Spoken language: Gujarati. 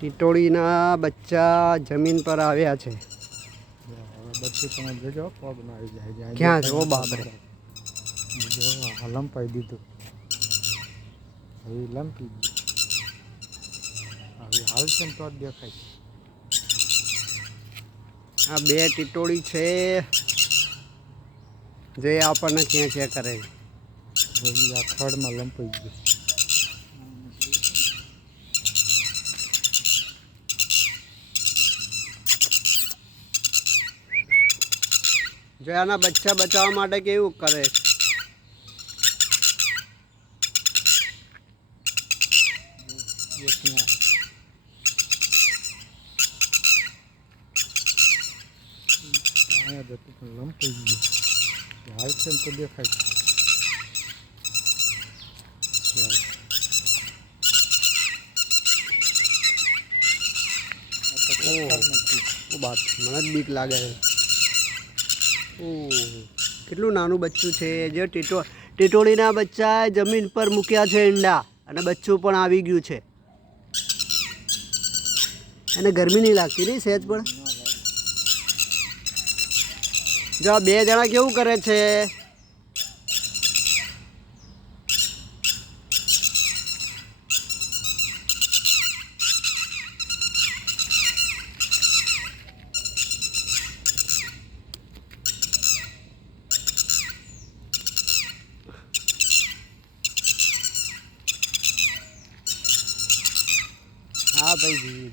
ટીટોળીના બચ્ચા જમીન પર આવ્યા છે. બચ્ચું તમે જોજો પગ ના આવી જાય. ક્યાં છે? ઓ બાપરે, જો લંપાઈ દીધું. હવે લંપી ગયું. હવે હાલ છે ને તો જ દેખાય. આ બે ટીટોળી છે જે આપણને ક્યાં ક્યાં કરે છે. આ ખડમાં લંપાઈ ગયું. જો આના બચ્ચા બચાવવા માટે કેવું કરે. અહીંયા જતું પણ લંપાઈ ગયું. હાલ છે ને તો દેખાય. બાપ, મને જ બીક લાગે છે. કેટલું નાનું બચ્ચું છે. જે ટીટોળીના બચ્ચા જમીન પર મૂક્યા છે ઈંડા, અને બચ્ચું પણ આવી ગયું છે. એને ગરમી નહીં લાગતી નહીં સહેજ પણ. જો આ બે જણા કેવું કરે છે. હા ભાઈ.